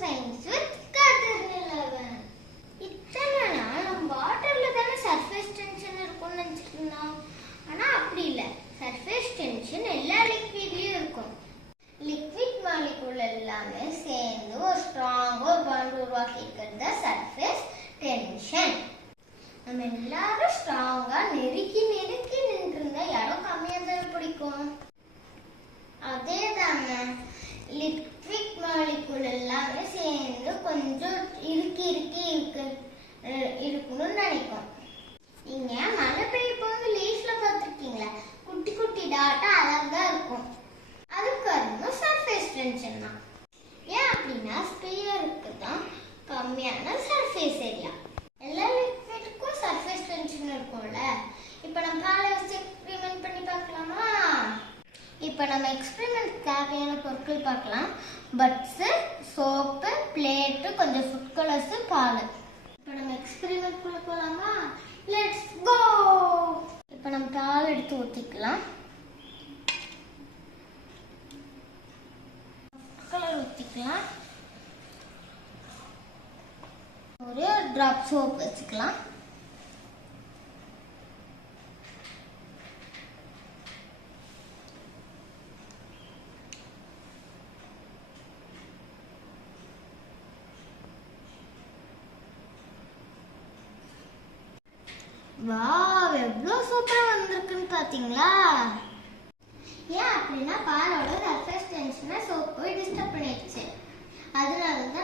Science with Kathrin 11. இத்தனை நாள் நம்ம வாட்டர்ல தானே சர்ஃபேஸ் டென்ஷன் இருக்கும்னு நினைச்சிருந்தோம். ஆனா அப்படி இல்லை. சர்ஃபேஸ் டென்ஷன் எல்லா லிக்விட்லயும் இருக்கும். லிக்விட் மாலிகுல் எல்லாமே சேர்ந்து ஒரு ஸ்ட்ராங் ஒரு பாண்ட் உருவாக்கி இருக்கிறது சர்ஃபேஸ் டென்ஷன். நம்ம எல்லாரும் ஸ்ட்ராங்கா நெருக்கி நெருக்கி நின்றுருந்தா இடம் கம்மியாக தான் பிடிக்கும். அதே தாங்க லிக்விட் மாலிகுல் எல்லாமே சேர்ந்து கொஞ்சம் இறுக்கி இருக்கணும்னு நினைக்கும். நீங்க மழை பெய்ய போது லீஃப்ல பார்த்துருக்கீங்களா? குட்டி குட்டி டாட்டா அழகா இருக்கும். அதுக்கு காரணம் சர்ஃபேஸ் டென்ஷன் தான். ஏன் அப்படின்னா ஸ்பியருக்கு தான் கம்மியான சர்ஃபேஸ் ஏரியா. எல்லா லிக்விடுக்கும் சர்ஃபேஸ் டென்ஷன் இருக்கும்ல. இப்போ நம்ம பாலை வச்சு எக்ஸ்பெரிமெண்ட் பண்ணி பார்க்கலாமா? இப்போ நம்ம எக்ஸ்பெரிமெண்ட் தேவையான பொருட்கள் பார்க்கலாம். பட்ஸு, சோப்பு, பிளேட்டு, கொஞ்சம் ஃபுட் கலர்ஸு, பால். இப்போ நம்ம எக்ஸ்பெரிமெண்ட் குள்ள போகலாமா? Let's go. இப்போ நம்ம பால் எடுத்து ஊற்றிக்கலாம். ஃபுட் கலர் ஊற்றிக்கலாம். ஒரே ஒரு ட்ராப் சோப் வச்சுக்கலாம். வாவ், எவ்வளோ சூப்பரா வந்திருக்குன்னு பாத்தீங்களா? ஏன் அப்படின்னா பாலோட சர்ஃபேஸ் டென்ஷனை சோப்பு டிஸ்டர்ப் பண்ணிடுச்சு. அதனால தான்